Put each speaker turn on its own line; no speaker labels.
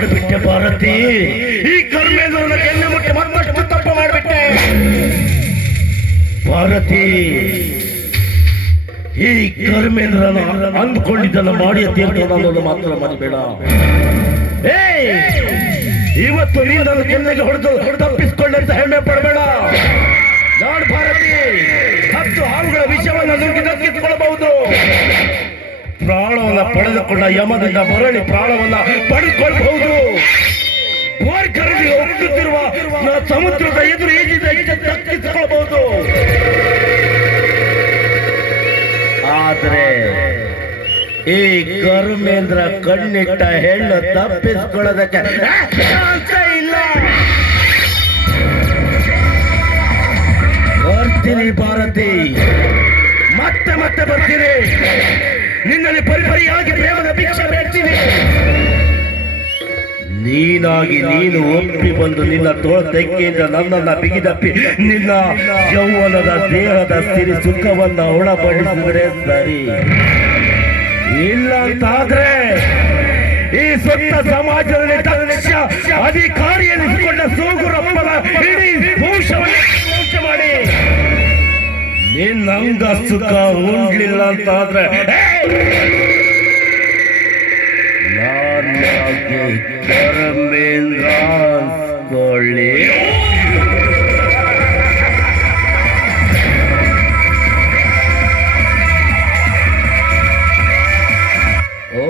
ಭಾರತಿ. ಈ ಕರ್ಮೇಂದ್ರನ ಕೆನ್ನೆ ಮುಟ್ಟಿ ಮತ್ತಷ್ಟು ತಪ್ಪು ಮಾಡಿಬಿಟ್ಟೆ. ಭಾರತಿ ಈ ಕರ್ಮೇಂದ್ರನ ಅಂದ್ಕೊಂಡಿದ್ದನ್ನ ಮಾಡಿ ಅನ್ನೋದು ಮಾತ್ರ ಮರಿಬೇಡ. ಏಯ್ ಇವತ್ತು ನೀನು ನನ್ನ ಕೆನ್ನೆಗೆ ಹೊಡೆದು ತಪ್ಪಿಸಿಕೊಂಡಂತ ಹೆಮ್ಮೆ ಪಡಬೇಡ. ನಾಡ್ ಭಾರತಿ ಹತ್ತು ಹಾವುಗಳ ವಿಷಯವನ್ನು ನುಗ್ಗಿ ದಕ್ಕಿಸಿಕೊಳ್ಳಬಹುದು ಪ್ರಾಣವನ್ನ ಪಡೆದುಕೊಂಡ ಯಮದಿಂದ ಮರಳಿ ಪ್ರಾಣವನ್ನ ಪಡೆದುಕೊಳ್ಳಬಹುದು ಸಮುದ್ರದ ಎದುರು ಈಜಿದ ಈಗ ತಪ್ಪಿಸಿಕೊಳ್ಳಬಹುದು ಆದ್ರೆ ಈ ಕರ್ಮೇಂದ್ರ ಕಣ್ಣಿಟ್ಟ ಹೆಣ್ಣು ತಪ್ಪಿಸ್ಕೊಳ್ಳೋದಕ್ಕೆ ಇಲ್ಲ. ಬರ್ತೀನಿ ಭಾರತಿ, ಮತ್ತೆ ಮತ್ತೆ ಬರ್ತೀನಿ ನಿನ್ನಲ್ಲಿ ಪರಿಪರಿಯಾಗಿ ಪ್ರೇಮದ ಭಿಕ್ಷೆ ಬೇಡ್ತೀನಿ ನೀನಾಗಿ ನೀನು ಒಪ್ಪಿ ಬಂದು ನಿನ್ನ ತೋಳ ತೆಕ್ಕೆಯಿಂದ ನನ್ನನ್ನ ಬಿಗಿದಪ್ಪಿ. ನಿನ್ನ ಯೌವನದ ದೇಹದ ಸಿರಿ ಸುಖವನ್ನ ಒಳಪಡಿಸಿದರೆ ಸರಿ. ಇಲ್ಲ ಅಂತಾದ್ರೆ ಈ ಸ್ವಂತ ಸಮಾಜದಲ್ಲಿ ದಕ್ಷ ಅಧಿಕಾರಿ ಎನಿಸಿಕೊಂಡ ಸೋಗುರಪ್ಪನ ಮಾಡಿ. ನಿನ್ನಂಗ ಸುಖ ಉಂಡ್ಲಿಲ್ಲ ಅಂತಾದ್ರೆ ನಾನು ಕರ್ಮೇಂದ್ರ ಅನ್ಸ್ಕೊಳ್ಳಿ